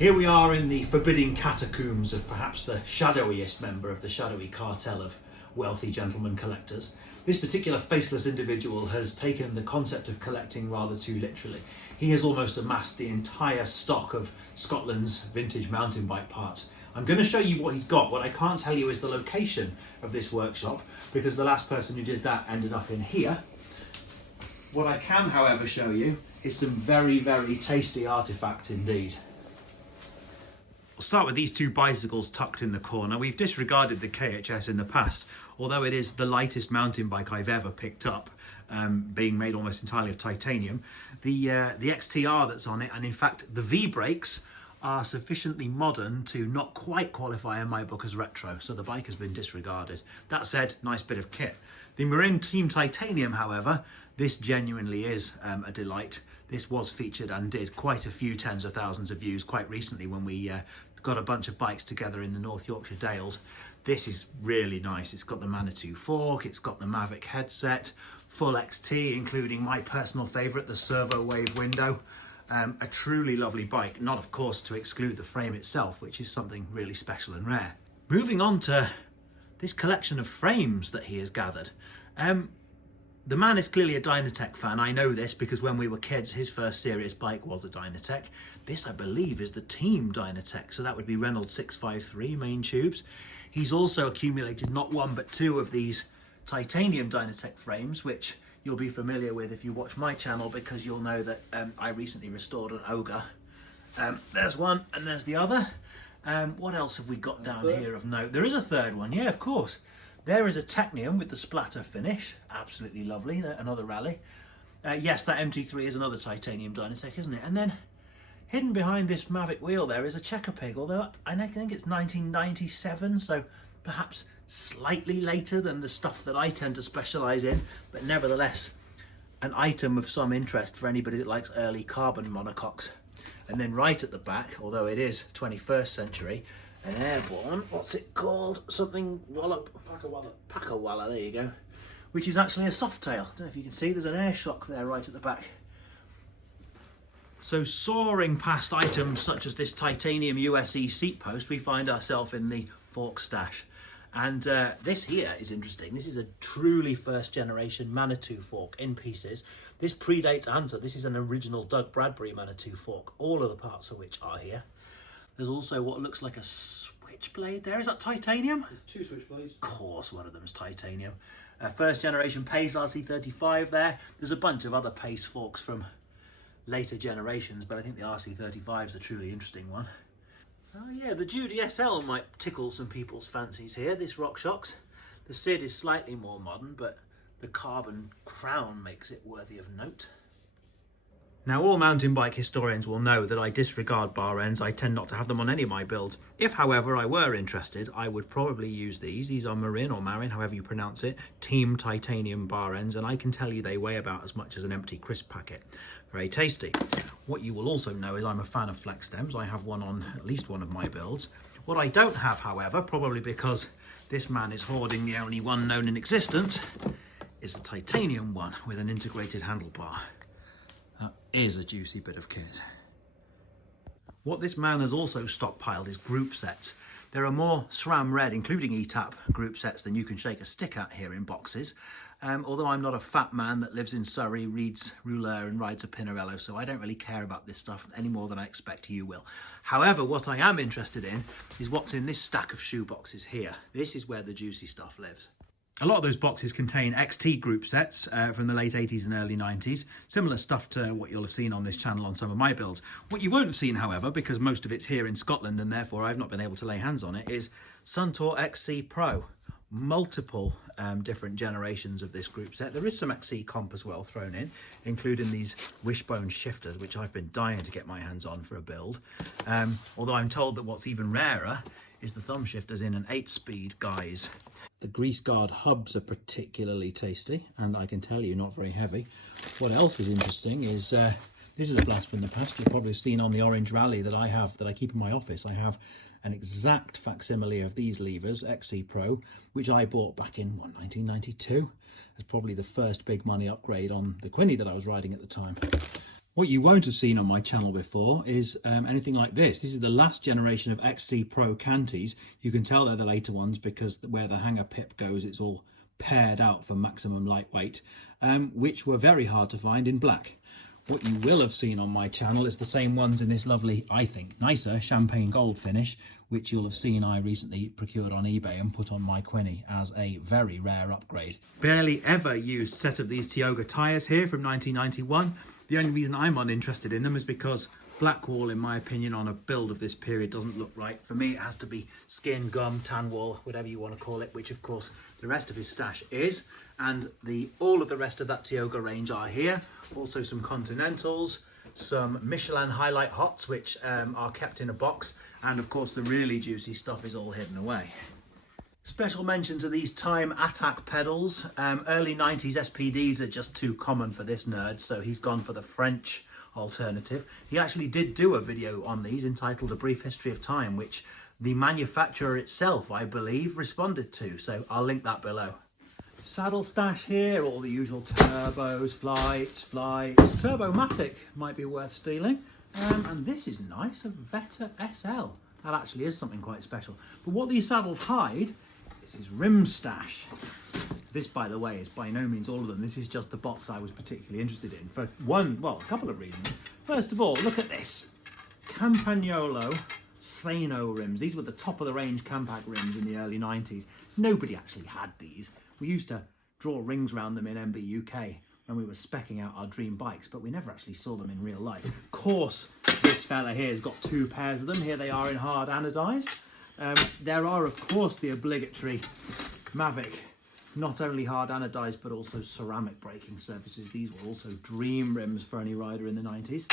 Here we are in the forbidding catacombs of perhaps the shadowiest member of the shadowy cartel of wealthy gentlemen collectors. This particular faceless individual has taken the concept of collecting rather too literally. He has almost amassed the entire stock of Scotland's vintage mountain bike parts. I'm going to show you what he's got. What I can't tell you is the location of this workshop, because the last person who did that ended up in here. What I can, however, show you is some very, very tasty artifacts indeed. We'll start with these two bicycles tucked in the corner. We've disregarded the KHS in the past, although it is the lightest mountain bike I've ever picked up, being made almost entirely of titanium. The XTR that's on it, and in fact the V-brakes, are sufficiently modern to not quite qualify in my book as retro, so the bike has been disregarded. That said, nice bit of kit. The Marin Team Titanium, however, this genuinely is a delight. This was featured and did quite a few tens of thousands of views quite recently when we got a bunch of bikes together in the North Yorkshire Dales. This is really nice. It's got the Manitou fork, it's got the Mavic headset, full XT, including my personal favourite, the Servo Wave window. A truly lovely bike, not of course to exclude the frame itself, which is something really special and rare. Moving on to this collection of frames that he has gathered. The man is clearly a Dyna-Tech fan. I know this because when we were kids, his first serious bike was a Dyna-Tech. This, I believe, is the Team Dyna-Tech, so that would be Reynolds 653 main tubes. He's also accumulated not one but two of these titanium Dyna-Tech frames, which you'll be familiar with if you watch my channel, because you'll know that I recently restored an Ogre. There's one and there's the other. What else have we got down here of note? There is a third one, yeah, of course. There is a Technium with the splatter finish, absolutely lovely, another rally. Yes, that MT3 is another titanium Dyna-Tech, isn't it? And then hidden behind this Mavic wheel there is a Checker Pig, although I think it's 1997, so perhaps slightly later than the stuff that I tend to specialise in, but nevertheless an item of some interest for anybody that likes early carbon monocoques. And then right at the back, although it is 21st century, an airborne, what's it called? Something wallop? Packawalla, there you go. Which is actually a Softail. Don't know if you can see, there's an air shock there right at the back. So soaring past items such as this titanium USE seat post, we find ourselves in the fork stash. And this here is interesting. This is a truly first generation Manitou fork in pieces. This predates Anza. This is an original Doug Bradbury Manitou fork, all of the parts of which are here. There's also what looks like a switchblade there. Is that titanium? There's two switchblades. Of course, one of them is titanium. First generation Pace RC35 there. There's a bunch of other Pace forks from later generations, but I think the RC35 is a truly interesting one. Oh yeah, the Judy SL might tickle some people's fancies here, this RockShox. The Sid is slightly more modern, but the carbon crown makes it worthy of note. Now, all mountain bike historians will know that I disregard bar ends. I tend not to have them on any of my builds. If, however, I were interested, I would probably use these. These are Marin, or Marin, however you pronounce it, Team Titanium bar ends, and I can tell you they weigh about as much as an empty crisp packet. Very tasty. What you will also know is I'm a fan of flex stems. I have one on at least one of my builds. What I don't have, however, probably because this man is hoarding the only one known in existence, is a titanium one with an integrated handlebar. That is a juicy bit of kit. What this man has also stockpiled is group sets. There are more SRAM Red, including ETAP, group sets than you can shake a stick at here in boxes. Although I'm not a fat man that lives in Surrey, reads Rouleur and rides a Pinarello, so I don't really care about this stuff any more than I expect you will. However, what I am interested in is what's in this stack of shoe boxes here. This is where the juicy stuff lives. A lot of those boxes contain XT group sets from the late 80s and early 90s. Similar stuff to what you'll have seen on this channel on some of my builds. What you won't have seen, however, because most of it's here in Scotland and therefore I've not been able to lay hands on it, is Suntour XC Pro. Multiple different generations of this group set. There is some XC comp as well thrown in, including these wishbone shifters, which I've been dying to get my hands on for a build. Although I'm told that what's even rarer is the thumb shifters in an 8-speed guise. The grease guard hubs are particularly tasty, and I can tell you not very heavy. What else is interesting is this is a blast from the past. You've probably seen on the orange rally that I keep in my office. I have an exact facsimile of these levers, XC Pro, which I bought back in 1992. It's probably the first big money upgrade on the Quinny that I was riding at the time. What you won't have seen on my channel before is anything like this. This is the last generation of XC Pro Canties. You can tell they're the later ones because where the hanger pip goes, it's all paired out for maximum lightweight, which were very hard to find in black. What you will have seen on my channel is the same ones in this lovely, I think, nicer champagne gold finish, which you'll have seen I recently procured on eBay and put on my Quinny as a very rare upgrade. Barely ever used set of these Tioga tyres here from 1991. The only reason I'm uninterested in them is because Blackwall, in my opinion, on a build of this period doesn't look right. For me, it has to be skin, gum, tan wall, whatever you want to call it, which of course the rest of his stash is. And all of the rest of that Tioga range are here. Also some Continentals, some Michelin Highlight Hots, which are kept in a box. And of course the really juicy stuff is all hidden away. Special mention to these Time Attack pedals. Early 90s SPDs are just too common for this nerd, so he's gone for the French alternative. He actually did do a video on these entitled A Brief History of Time, which the manufacturer itself, I believe, responded to, so I'll link that below. Saddle stash here, all the usual turbos, flights. Turbomatic might be worth stealing. And this is nice, a Vetta SL. That actually is something quite special. But what these saddles hide, this is rim stash. This, by the way, is by no means all of them. This is just the box I was particularly interested in for a couple of reasons. First of all, look at this. Campagnolo Sano rims. These were the top of the range Campac rims in the early 90s. Nobody actually had these. We used to draw rings around them in MB UK when we were speccing out our dream bikes, but we never actually saw them in real life. Of course, this fella here has got two pairs of them. Here they are in hard anodized. There are, of course, the obligatory Mavic, not only hard anodized, but also ceramic braking surfaces. These were also dream rims for any rider in the 90s.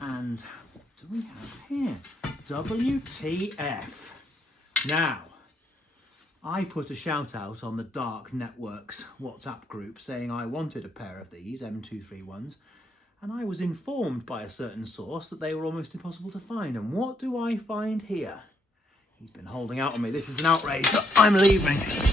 And what do we have here? WTF. Now, I put a shout out on the Dark Networks WhatsApp group saying I wanted a pair of these M231s, and I was informed by a certain source that they were almost impossible to find. And what do I find here? He's been holding out on me. This is an outrage. I'm leaving.